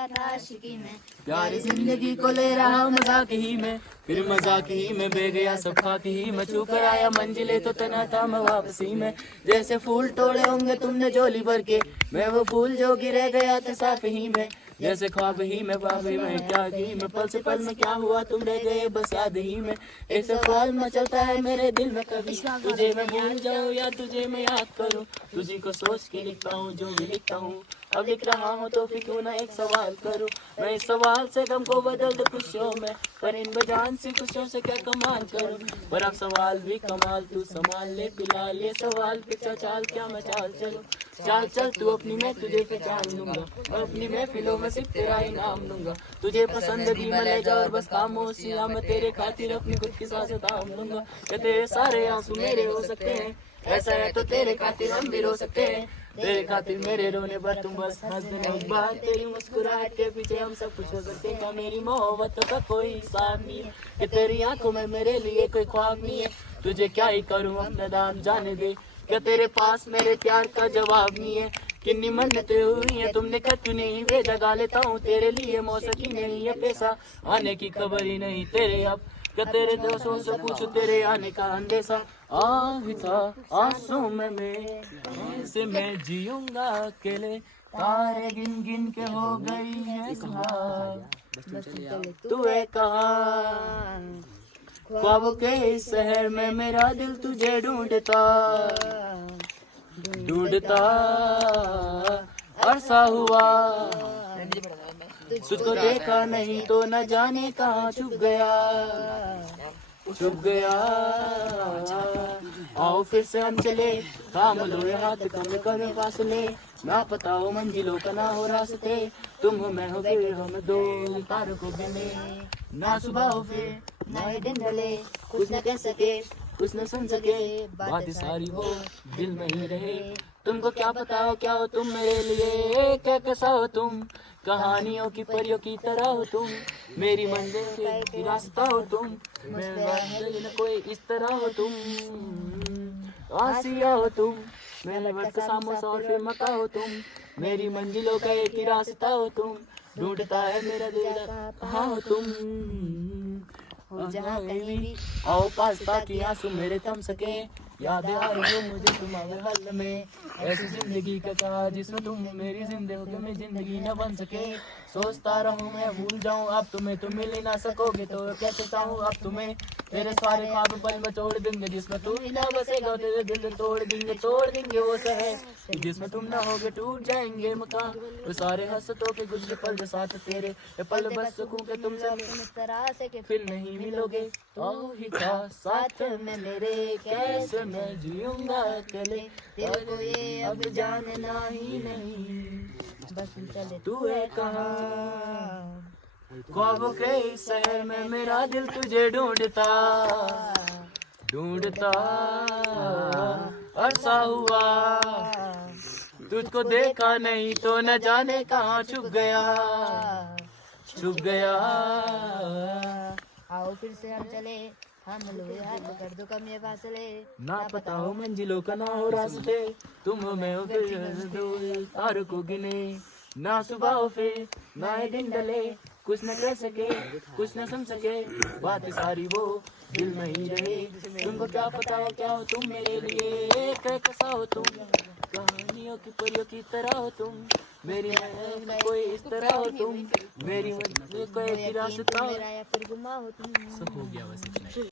आशिकी में प्यारी जिंदगी को ले रहा हूँ मजाक ही में, फिर मजाक ही में बह गया सब खाक ही में। छू कर आया मंजिले तो तना था मैं वापसी में। जैसे फूल तोड़े होंगे तुमने झोली भर के, मैं वो फूल जो गिरे गया था साफ ही में। जैसे ख्वाब ही में ख्वाब ही में क्या ही में, पल से पल में क्या हुआ तुम रह गए बस याद ही में। एक सवाल मचलता है मेरे दिल में, कभी तुझे मैं भूल जाऊँ या तुझे मैं याद करूँ। तुझे को सोच के लिखता हूँ जो भी लिखता हूँ, अब लिख रहा हूँ तो फिर क्यों ना एक सवाल करूँ। मैं इस सवाल से गम को बदल दे खुशियों में, पर इन बेजान सी खुशियों से क्या कमाल करूँ। पर अब सवाल भी कमाल तू संभाल ले फिलहाल, ये सवाल पे चाल क्या मैं चाल चलूँ। चाल चल तू अपनी मैं तुझे पहचान लूंगा, और अपनी महफिलों में सिर्फ तेरा ही नाम लूंगा। तुझे पसंद भी मैं ले जा और बस खामोशियां मैं तेरे खातिर अपनी खुद की सांसें थाम लूंगा। क्या तेरे सारे आंसू मेरे हो सकते हैं, ऐसा है तो तेरे खातिर हम भी रो सकते हैं। तेरे खातिर मेरे रोने पर तुम बस हंस देना एक बार, तेरी मुस्कुराहट के पीछे हम सब कुछ हो सकते हैं। क्या मेरी मोहब्बत का कोई हिसाब नहीं है, कि तेरी आंखों में मेरे लिए कोई ख्वाब नहीं है। तुझे क्या ही करूँ अपना दाम जाने दे, क्या तेरे पास मेरे प्यार का जवाब नहीं है। कितनी मन्नतें हुई हैं तुमने कतू नहीं भेजा, गा लेता हूँ तेरे लिए मौसकी नहीं है पैसा आने की खबर ही नहीं तेरे। अब क्या तेरे दोस्तों से पूछो तेरे आने का अंदेशा। ही था आंसू में मैं कैसे मैं जीऊंगा अकेले, तारे गिन गिन के हो गई है सुबह। तू है कहाँ ख्वाबों के इस शहर में, मेरा दिल तुझे ढूंढता ढूंढता अरसा हुआ। तुझको देखा नहीं तो न जाने कहाँ छुप गया छुप गया। आओ फिर से हम चले, थाम लो ये हाथ कम करें फासले। ना पता हो मंजिलों का ना हो रास्ते, तुम हो मैं हो फिर हम दो तारों को गिने। ना सुबह हो फिर ना ये दिन ढले, कुछ न कह सके कुछ न सुन सके, बातें सारी वो दिल में ही रहे। तुमको क्या पता हो क्या हो तुम मेरे लिए, क्या कैसा हो तुम कहानियों की परियों की तरह हो तुम। मेरी मंजिल की रास्ता हो तुम, मैं कोई इस तरह हो तुम। आसिया हो तुम, मेरे वर्ष का सामोसा और फिर मक्का हो तुम। मेरी मंजिलों का एक ही रास्ता हो तुम, ढूंढता है मेरा दिल कहाँ हो तुम। हो जहाँ कहीं भी आओ पास ताकि आंसू मेरे थम सके, यादें आ रही हो मुझे तुम्हारे हल में। ऐसी जिंदगी का क्या जिसमें तुम मेरी जिंदगी में जिंदगी न बन सके। सोचता रहूं मैं भूल जाऊं अब तुम्हें, तुम मिल ही ना सकोगे तो कैसे चाहूं अब तुम्हें। तेरे सारे ख्वाब पल में तोड़ देंगे, जिसमें तुम ही ना बसेगा तेरे दिल तोड़ देंगे वो शहर जिसमें तुम ना होगे टूट जाएंगे मकान। वो सारे हंसतों के गुजरे पल जो साथ तेरे, ये पल बस सकूं के तुमसे इस तरह से कि फिर नहीं मिलोगे। तो ही था साथ में मेरे, कैसे मैं जीऊंगा अकेले, तेरे को ये अब जानना ही नहीं। बस चले तू है कहाँ ख्वाबों के इस शहर में, मेरा दिल तुझे ढूंढता ढूंढता अरसा हुआ। तुझको देखा नहीं तो न जाने कहाँ छुप गया छुप गया। आओ फिर से हम चले, हम लोहे हाथ कर दो कम ये फासले। ना पता हो मंजिलों का ना हो रास्ते, तुम हो मैं हो फिर तारों को गिने। ना सुबह हो फिर ना ये दिन ढले, कुछ न कह सके कुछ न सुन सके, बात सारी वो दिल में ही रहे। तुमको क्या पता हो क्या हो तुम मेरे लिए, कैसा हो तुम कहानियों की परियों की तरह हो तुम। मेरी कोई इस तरह हो तुम, मेरी कोई रास्ता मेरा या फिर गुमा हो तुम। सब हो गया बस इतना ही।